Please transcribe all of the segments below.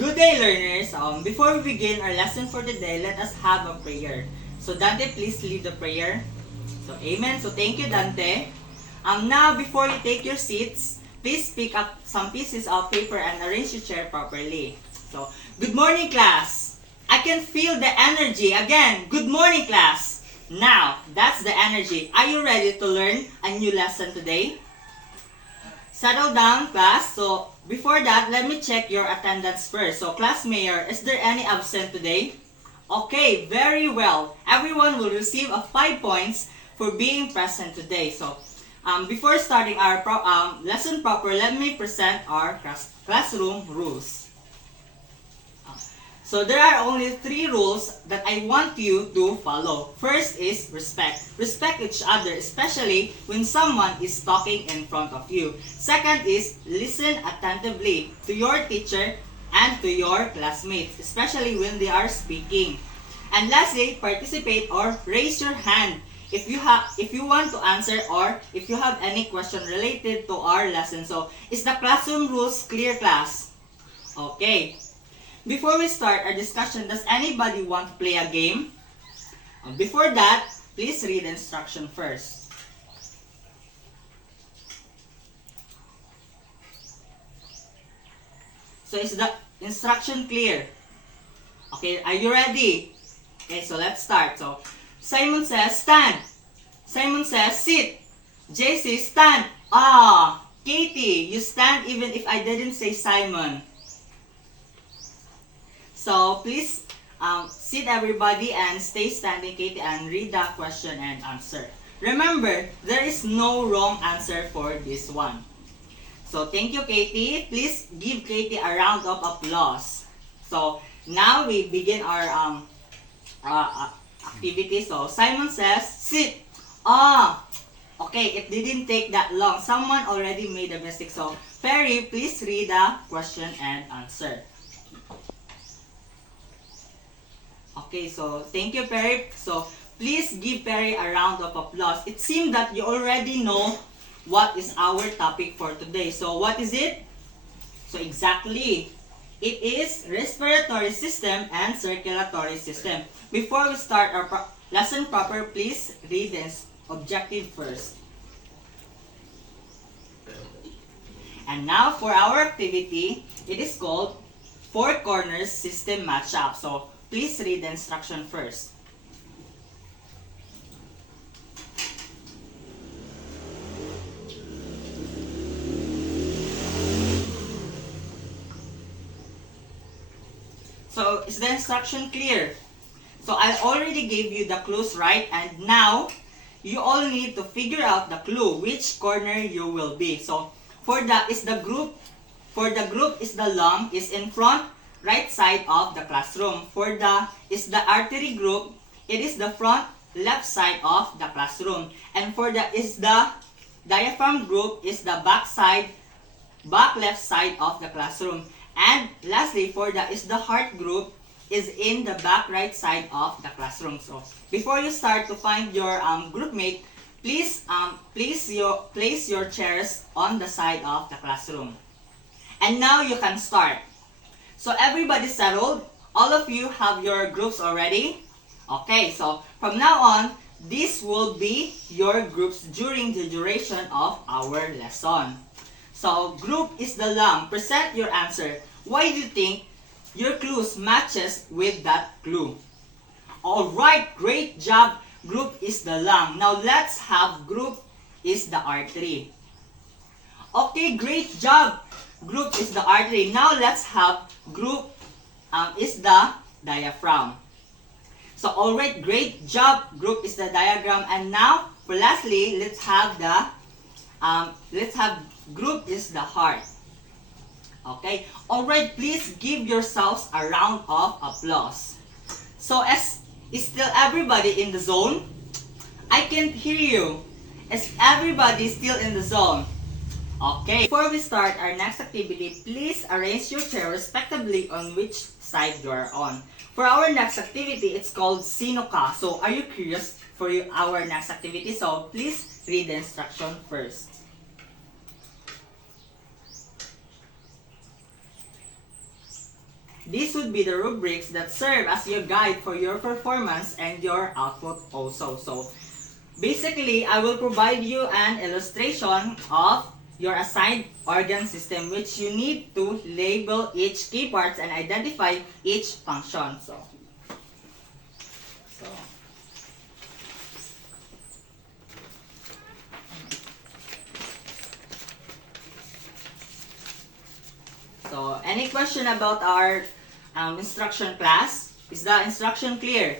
Good day, learners. Before we begin our lesson for today, let us have a prayer. So, Dante, please lead the prayer. So, amen. So, thank you, Dante. Now, before you take your seats, please pick up some pieces of paper and arrange your chair properly. So, good morning, class. I can feel the energy. Again, good morning, class. Now, that's the energy. Are you ready to learn a new lesson today? Settle down, class. So, before that, let me check your attendance first. So, class mayor, is there any absent today? Okay, very well. Everyone will receive a 5 points for being present today. So, before starting our lesson proper, let me present our classroom rules. So there are only 3 rules that I want you to follow. First is respect. Respect each other, especially when someone is talking in front of you. Second is listen attentively to your teacher and to your classmates, especially when they are speaking. And lastly, participate or raise your hand if you want to answer or if you have any question related to our lesson. So, is the classroom rules clear, class? Okay. Before we start our discussion, does anybody want to play a game? Before that, please read the instruction first. So is the instruction clear? Okay, are you ready? Okay, so let's start. So Simon says stand. Simon says sit. Jay says stand. Katie, you stand even if I didn't say Simon. So please sit everybody and stay standing, Katie, and read the question and answer. Remember, there is no wrong answer for this one. So thank you, Katie. Please give Katie a round of applause. So now we begin our activity. So Simon says sit. Okay, it didn't take that long. Someone already made a mistake. So Perry, please read the question and answer. Okay, so thank you, Perry. So please give Perry a round of applause. It seems that you already know what is our topic for today. So what is it? So exactly, it is respiratory system and circulatory system. Before we start our lesson proper, please read the objective first. And now for our activity, it is called Four Corners System Matchup. So please read the instruction first. So is the instruction clear? So I already gave you the clues, right? And now you all need to figure out the clue, which corner you will be. So for the group is the lung is in front right side of the classroom. For the artery group, it is the front left side of the classroom. And for the diaphragm group is the back left side of the classroom. And lastly, for the heart group is in the back right side of the classroom. So before you start to find your group mate, please place your chairs on the side of the classroom. And now you can start. So everybody settled? All of you have your groups already? Okay, so from now on, this will be your groups during the duration of our lesson. So group is the lung. Present your answer. Why do you think your clues matches with that clue? Alright, great job. Group is the lung. Now let's have group is the artery. Okay, great job. Group is the artery. Now let's have group is the diaphragm. So alright, great job. Group is the diagram. And now for lastly, let's have group is the heart. Okay. Alright, please give yourselves a round of applause. So is still everybody in the zone? I can't hear you. Is everybody still in the zone? Okay. Before we start our next activity, please arrange your chair respectively on which side you are on. For our next activity, it's called Sino Ka. So are you curious for our next activity? So please read the instruction first. these would be the rubrics that serve as your guide for your performance and your output also. So basically, I will provide you an illustration of your assigned organ system, which you need to label each key parts and identify each function. So, any question about our instruction class? Is the instruction clear?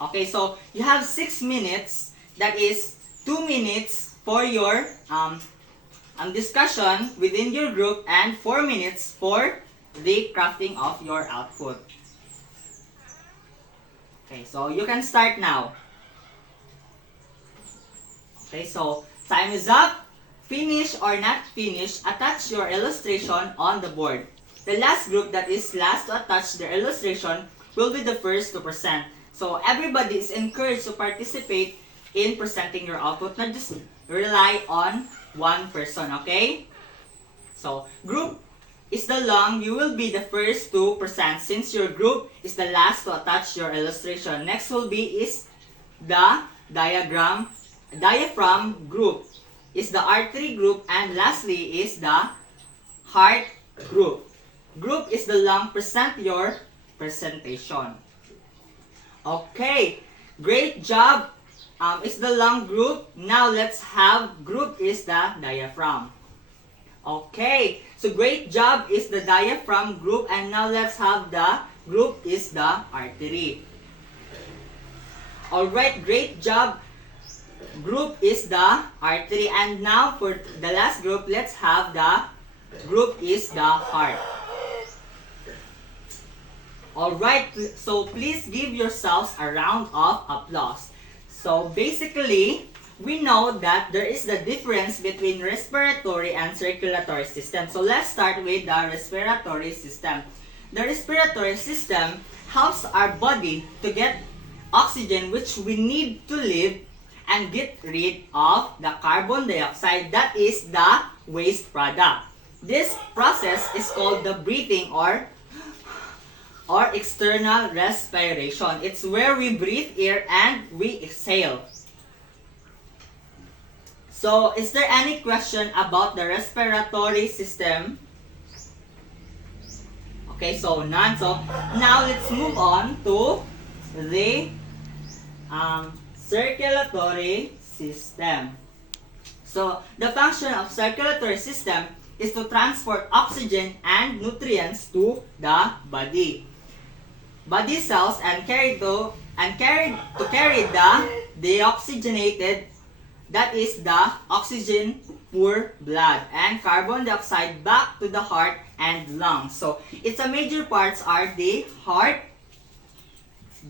Okay, so you have 6 minutes. That is 2 minutes for your discussion within your group and 4 minutes for the crafting of your output. Okay, so you can start now. Okay, so time is up. Finish or not finish, attach your illustration on the board. The last group that is last to attach their illustration will be the first to present. So everybody is encouraged to participate in presenting your output, not just rely on one person, okay? So group is the long, you will be the first to present since your group is the last to attach your illustration. Next will be is the diaphragm group, is the artery group, and lastly is the heart group. Group is the long, present your presentation. Okay, great job. Is the long group. Now let's have group is the diaphragm. Okay, so great job is the diaphragm group, and now let's have the group is the artery. Alright, great job. Group is the artery, and now for the last group, let's have the group is the heart. Alright, so please give yourselves a round of applause. So basically, we know that there is the difference between respiratory and circulatory system. So let's start with the respiratory system. The respiratory system helps our body to get oxygen, which we need to live, and get rid of the carbon dioxide, that is the waste product. This process is called the breathing or external respiration. It's where we breathe air and we exhale. So, is there any question about the respiratory system? Okay, so none. So, now let's move on to the circulatory system. So, the function of circulatory system is to transport oxygen and nutrients to the body. Body cells carry the deoxygenated, that is the oxygen poor blood, and carbon dioxide back to the heart and lungs. So its a major parts are the heart,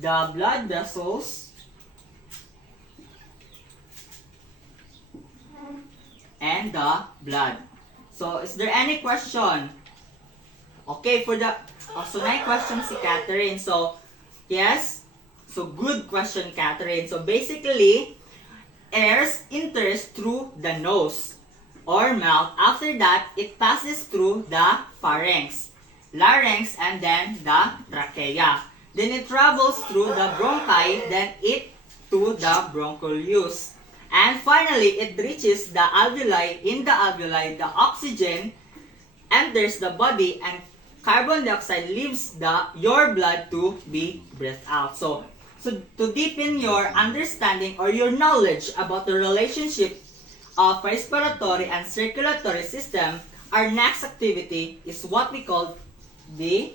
the blood vessels, and the blood. So is there any question? Okay, for the so na question si Catherine. So yes, so good question, Catherine. So basically, air enters through the nose or mouth. After that, it passes through the pharynx, larynx, and then the trachea. Then it travels through the bronchi, then it to the bronchioles. And finally, it reaches the alveoli. In the alveoli, the oxygen enters the body and carbon dioxide leaves your blood to be breathed out. So to deepen your understanding or your knowledge about the relationship of respiratory and circulatory system, our next activity is what we call the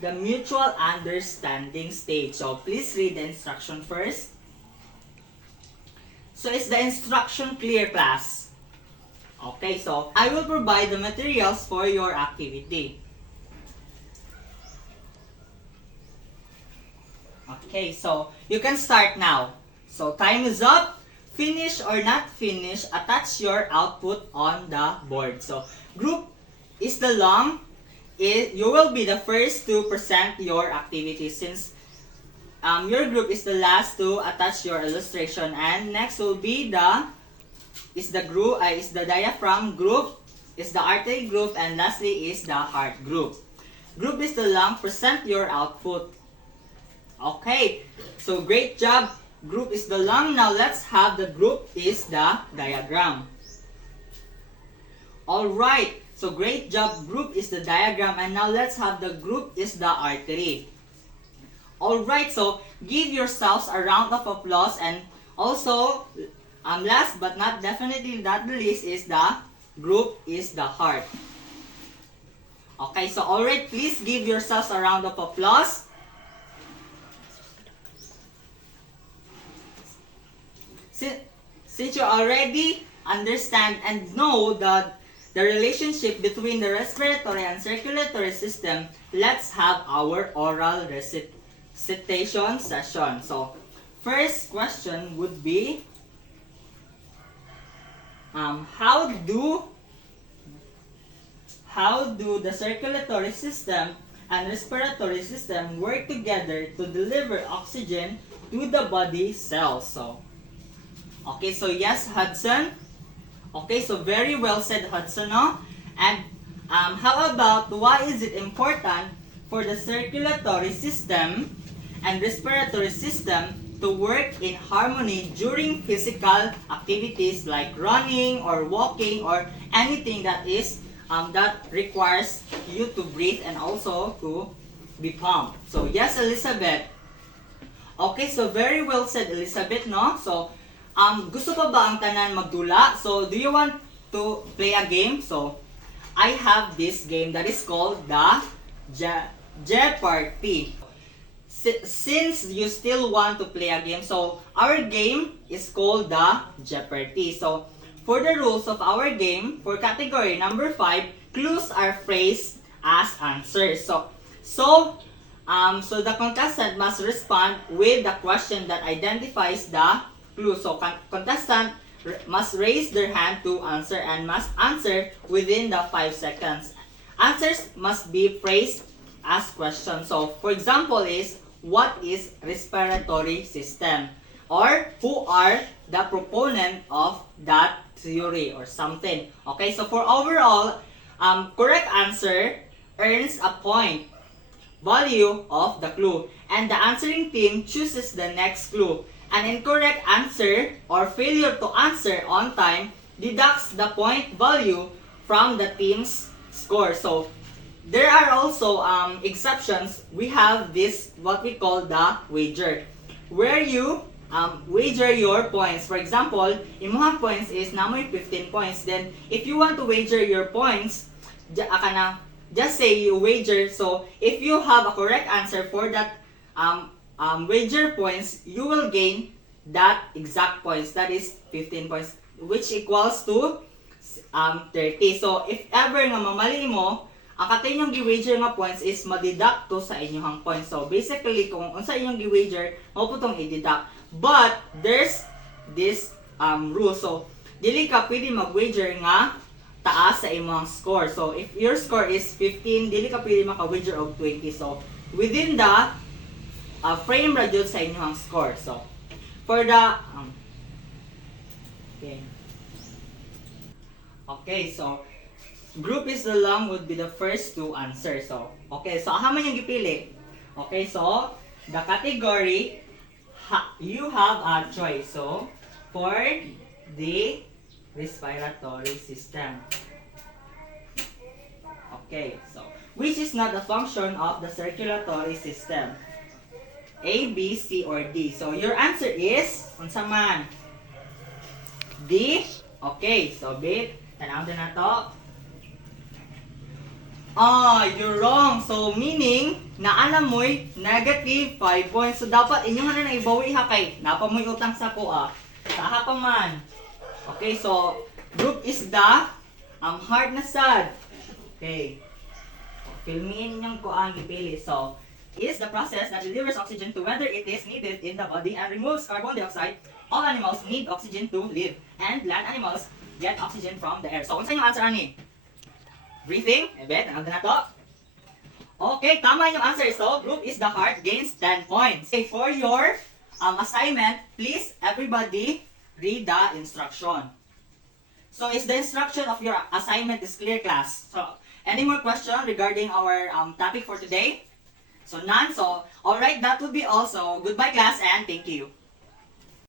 mutual understanding stage. So please read the instruction first. So is the instruction clear, class? Okay, so I will provide the materials for your activity. Okay, so you can start now. So time is up. Finish or not finish, attach your output on the board. So group is the long. You will be the first to present your activity since your group is the last to attach your illustration, and next will be the is the group, is the diaphragm group, is the artery group, and lastly is the heart group. Group is the lung, present your output. Okay, so great job. Group is the lung. Now let's have the group is the diagram. Alright, so great job. Group is the diagram, and now let's have the group is the artery. Alright, so give yourselves a round of applause, and also last but not definitely not the least is the group is the heart. Okay, so alright, please give yourselves a round of applause. Since you already understand and know the relationship between the respiratory and circulatory system, let's have our oral recitation session. So, first question would be, how do the circulatory system and respiratory system work together to deliver oxygen to the body cells? So, okay, so yes, Hudson. Okay, so very well said, Hudson, no? And how about why is it important for the circulatory system and respiratory system to work in harmony during physical activities like running or walking or anything that is that requires you to breathe and also to be pumped? So yes, Elizabeth. Okay, so very well said, Elizabeth, no? So gusto pa ba ang tanan magdula? So do you want to play a game? So I have this game that is called the Jeopardy. Since you still want to play a game, so our game is called the Jeopardy. So for the rules of our game, for category number 5, clues are phrased as answers. So the contestant must respond with the question that identifies the clue. So contestant must raise their hand to answer and must answer within the 5 seconds. Answers must be phrased as questions. So for example is, what is respiratory system? Or who are the proponent of that theory or something? Okay, so for overall, correct answer earns a point value of the clue, and the answering team chooses the next clue. An incorrect answer or failure to answer on time deducts the point value from the team's score. So there are also exceptions. We have this, what we call the wager, where you wager your points. For example, imuhang points is namoy 15 points. Then if you want to wager your points, just say you wager. So if you have a correct answer for that wager points, you will gain that exact points, that is 15 points, which equals to 30. So if ever nga mamali mo, ang katay inyong gi-wager nga points is madidak to sa inyong points. So basically, kung unsa inyong gi-wager, mao po tong i-deduct. But there's this rule. So dili ka pwede mag-wager nga taas sa imong score. So if your score is 15, dili ka pwede maka-wager og 20. So within the frame radio sa inyong score. So for the okay, so group is the lung would be the first to answer. So okay, so aha man yung gipili. Okay, so the category you have a choice. So for the respiratory system. Okay, so which is not a function of the circulatory system? A, B, C, or D. So your answer is unsa man? D. Okay, so B, tanaw din na to. You're wrong. So meaning naana mo'y negative 5 points. So dapat inyong na ibawi ha kay napa mo'y utang sa kuha. Saha pa man. Okay, so group is the heart na sad. Okay. Filmin ninyong kuha ang gipili. So is the process that delivers oxygen to whether it is needed in the body and removes carbon dioxide. All animals need oxygen to live, and land animals get oxygen from the air. So, unsa yung answer ani? Breathing? Ebet, ang na to. Okay, tama yung answer. So, group is the heart, gains 10 points. Okay, for your assignment, please everybody read the instruction. So is the instruction of your assignment is clear, class? So any more question regarding our topic for today? So none. So alright, that would be all. So goodbye, class, and thank you.